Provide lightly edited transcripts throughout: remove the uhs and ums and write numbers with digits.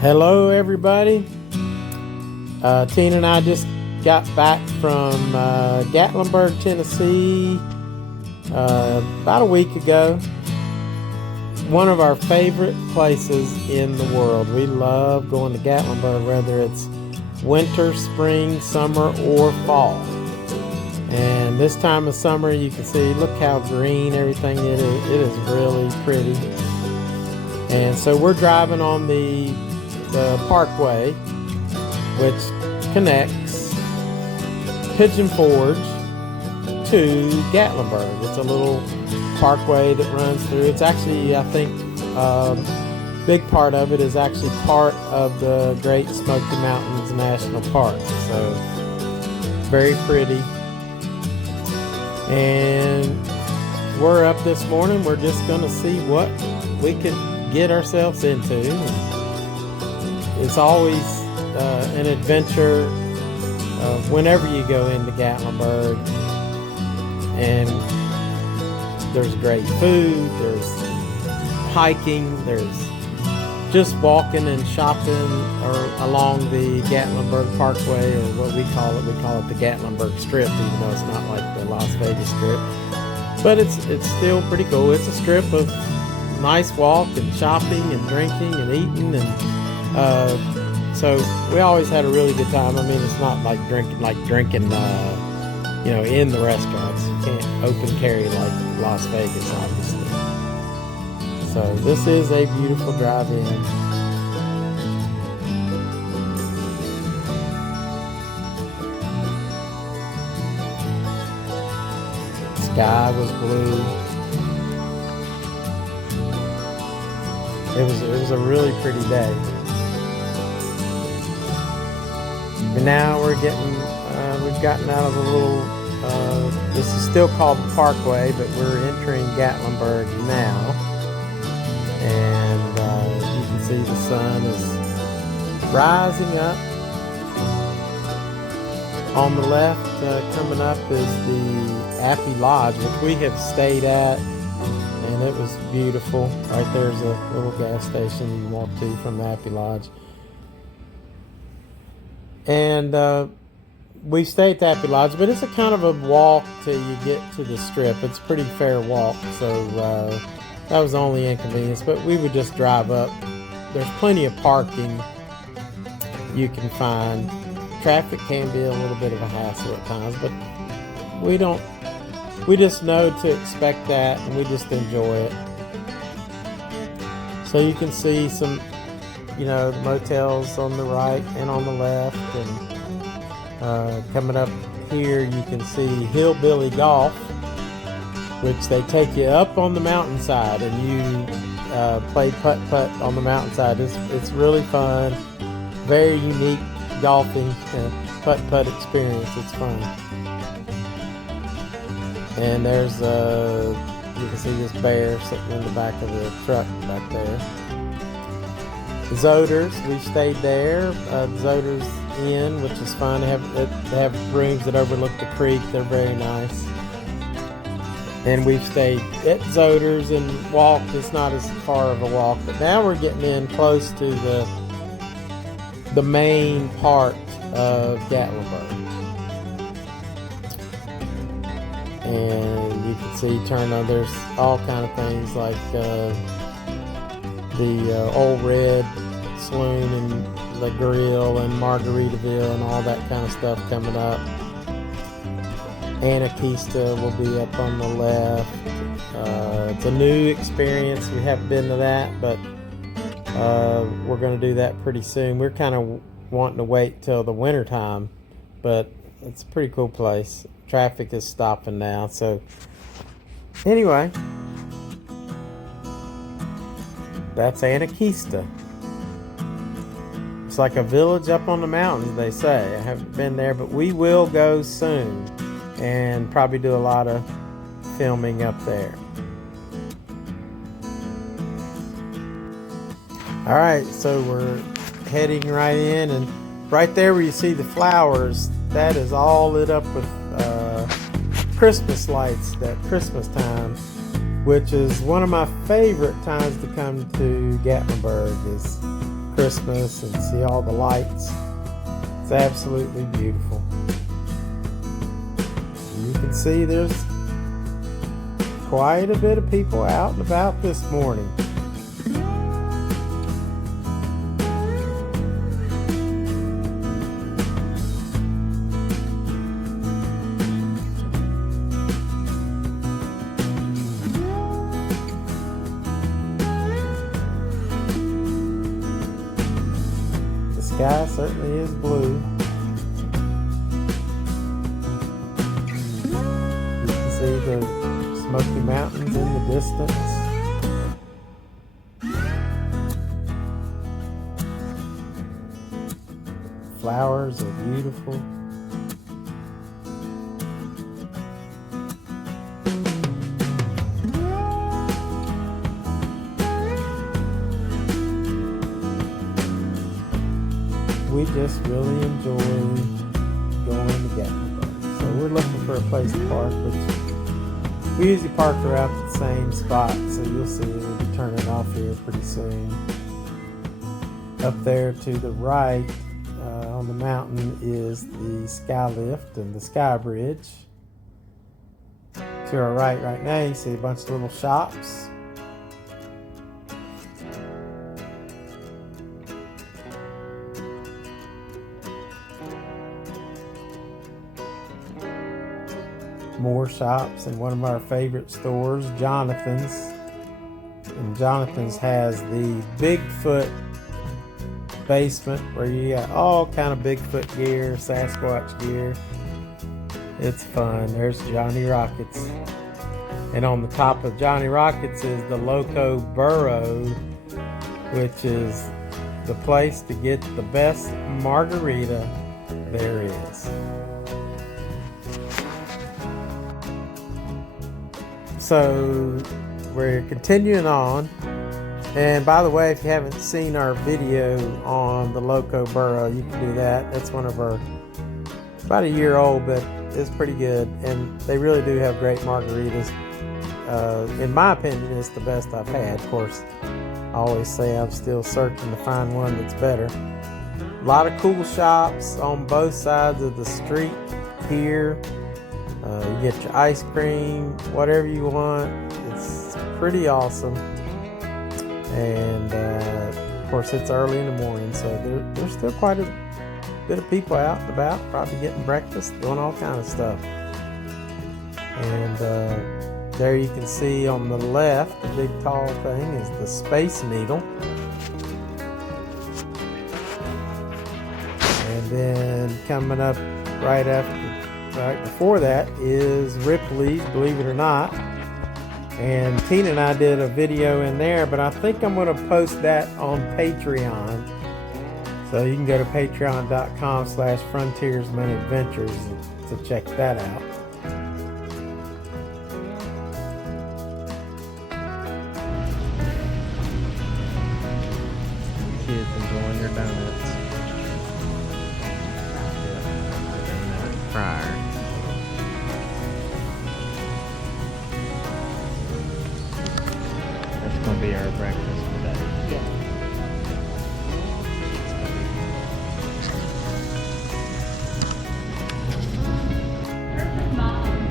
Hello, everybody. Tina and I just got back from Gatlinburg, Tennessee, about a week ago. One of our favorite places in the world. We love going to Gatlinburg, whether it's winter, spring, summer, or fall. And this time of summer, you can see, look how green everything it is. It is really pretty. And so we're driving on the parkway, which connects Pigeon Forge to Gatlinburg. It's a little parkway that runs through. It's actually, I think, big part of it is actually part of the Great Smoky Mountains National Park. So very pretty. And we're up this morning. We're just going to see what we can get ourselves into. It's always an adventure whenever you go into Gatlinburg, and there's great food, there's hiking, there's just walking and shopping along the Gatlinburg Parkway, or what we call it the Gatlinburg Strip, even though it's not like the Las Vegas Strip, but it's still pretty cool. It's a strip of nice walk and shopping and drinking and eating, and so we always had a really good time. I mean, it's not like drinking, in the restaurants. You can't open carry like Las Vegas, obviously. So this is a beautiful drive-in. The sky was blue. It was a really pretty day. And now we've gotten out of the little, this is still called the Parkway, but we're entering Gatlinburg now. And you can see the sun is rising up. On the left, coming up is the Appy Lodge, which we have stayed at, and it was beautiful. Right there's a little gas station you can walk to from the Appy Lodge. And we stay at the Appy Lodge, but it's a kind of a walk till you get to the strip. It's a pretty fair walk, so that was the only inconvenience. But we would just drive up. There's plenty of parking you can find. Traffic can be a little bit of a hassle at times, but we just know to expect that, and we just enjoy it. So you can see some, the motels on the right and on the left, and coming up here you can see Hillbilly Golf, which they take you up on the mountainside and you play putt-putt on the mountainside. It's really fun, very unique golfing putt-putt experience. It's fun. And there's you can see this bear sitting in the back of the truck back there. Zoders, we stayed there. Zoders Inn, which is fun. They have rooms that overlook the creek. They're very nice. And we've stayed at Zoders and walked. It's not as far of a walk, but now we're getting in close to the main part of Gatlinburg. And you can see there's all kind of things like the Old Red Saloon and the Grill and Margaritaville and all that kind of stuff coming up. Anarchista will be up on the left. It's a new experience. We haven't been to that, but we're going to do that pretty soon. We're kind of wanting to wait till the winter time, but it's a pretty cool place. Traffic is stopping now, so anyway, that's Anarchista. It's like a village up on the mountains, they say. I haven't been there, but we will go soon and probably do a lot of filming up there. Alright, so we're heading right in, and right there where you see the flowers, that is all lit up with Christmas lights at Christmas time, which is one of my favorite times to come to Gatlinburg, is Christmas and see all the lights. It's absolutely beautiful. You can see there's quite a bit of people out and about this morning. The sky certainly is blue. You can see the Smoky Mountains in the distance. Flowers are beautiful. We just really enjoy going to Gatlinburg. So we're looking for a place to park, which we usually park around the same spot, so you'll see we'll be turning off here pretty soon. Up there to the right on the mountain is the sky lift and the sky bridge. To our right now you see a bunch of little shops. More shops, and one of our favorite stores, Jonathan's. And Jonathan's has the Bigfoot basement where you got all kind of Bigfoot gear, Sasquatch gear. It's fun. There's Johnny Rockets. And on the top of Johnny Rockets is the Loco Burrow, which is the place to get the best margarita there is. So we're continuing on, and by the way, if you haven't seen our video on the Loco Burrow, you can do that. That's one of our, about a year old, but it's pretty good, and they really do have great margaritas. In my opinion, it's the best I've had. Of course, I always say I'm still searching to find one that's better. A lot of cool shops on both sides of the street here. You get your ice cream, whatever you want. It's pretty awesome. And of course it's early in the morning, so there's still quite a bit of people out and about, probably getting breakfast, doing all kind of stuff. And there you can see on the left, the big tall thing is the Space Needle. And then coming up right before that is Ripley's, believe it or not. And Tina and I did a video in there, but I think I'm going to post that on Patreon. So you can go to patreon.com/frontiersmanadventures to check that out. Kids enjoying their donuts. Donut Friar. That's going to be our breakfast today. Yeah.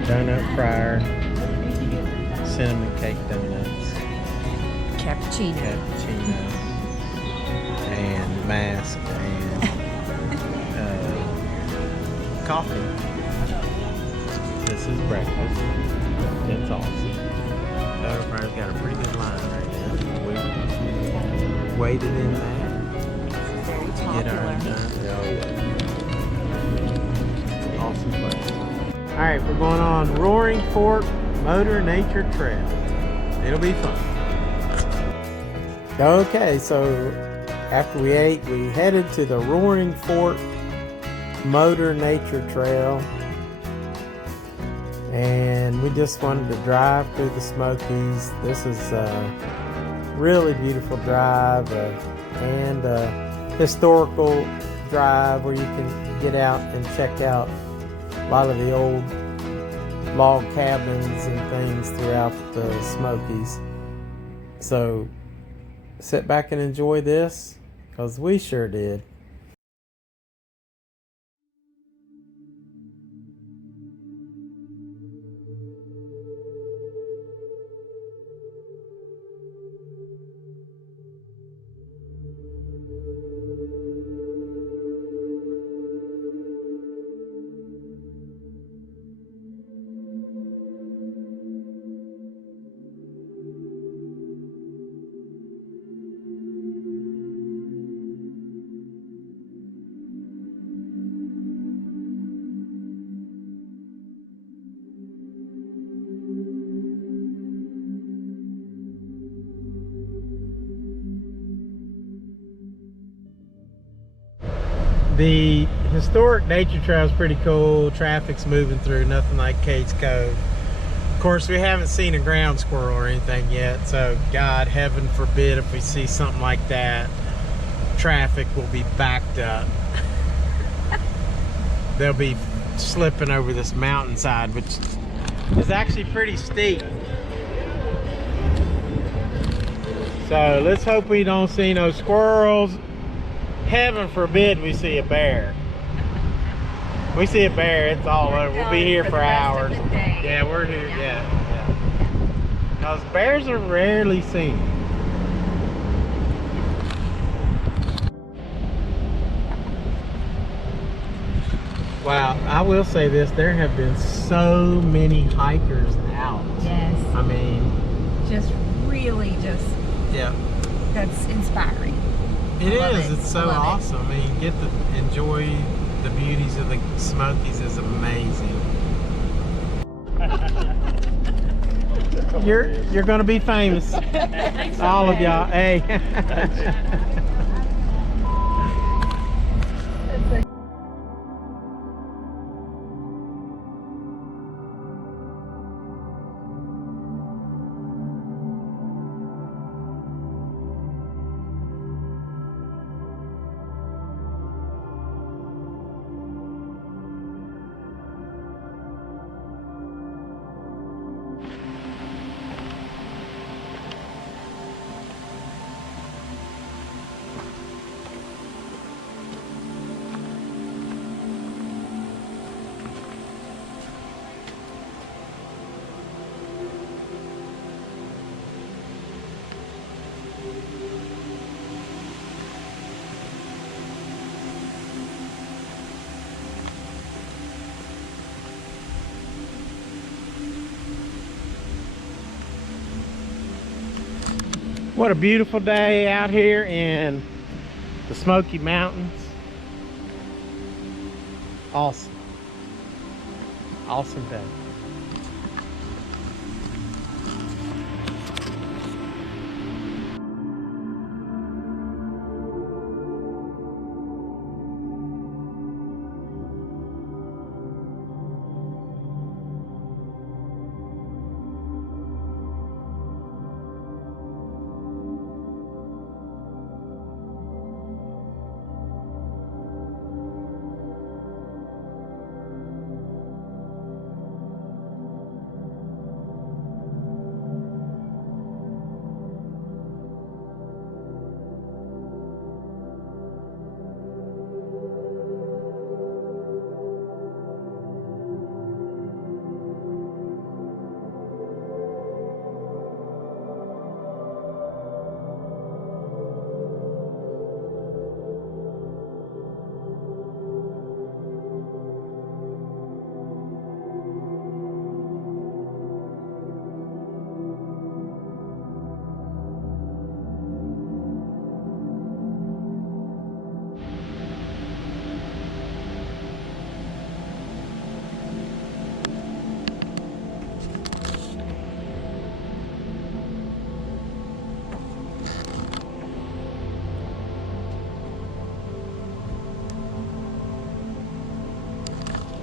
Donut Friar, cinnamon cake donuts, Cappuccino. and mask, and coffee. This is breakfast. It's awesome. Donut Friar's got a pretty good line right now. We waited in there Very to get popular. our done. Awesome place. Alright, we're going on Roaring Fork Motor Nature Trail. It'll be fun. Okay, so after we ate, we headed to the Roaring Fork Motor Nature Trail. And we just wanted to drive through the Smokies. This is a really beautiful drive and a historical drive where you can get out and check out a lot of the old log cabins and things throughout the Smokies. So sit back and enjoy this. 'Cause we sure did. The historic nature trail is pretty cool. Traffic's moving through, nothing like Cade's Cove. Of course, we haven't seen a ground squirrel or anything yet, so God, heaven forbid if we see something like that, traffic will be backed up. They'll be slipping over this mountainside, which is actually pretty steep. So let's hope we don't see no squirrels. Heaven forbid we see a bear. We see a bear, it's all over. We'll be here for hours. Yeah, we're here. Yeah. Because bears are rarely seen. Wow, I will say this, there have been so many hikers out. Yes. I mean, Just really yeah. that's inspiring. It I love is. it. It's so I love it. awesome. I mean, get to enjoy the beauties of the Smokies is amazing. You're gonna be famous. All of y'all. Hey. What a beautiful day out here in the Smoky Mountains. Awesome. Awesome day.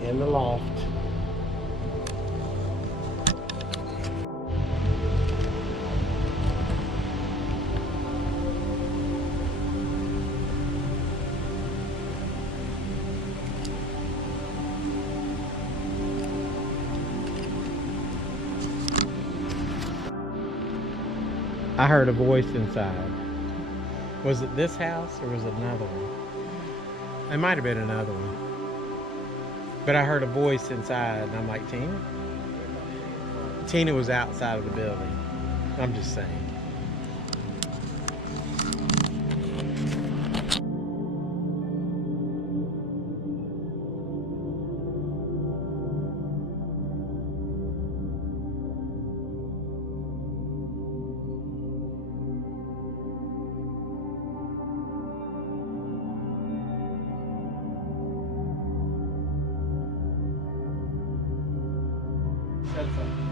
In the loft. I heard a voice inside. Was it this house or was it another one? It might have been another one. But I heard a voice inside, and I'm like, Tina? Tina was outside of the building. I'm just saying. Said something.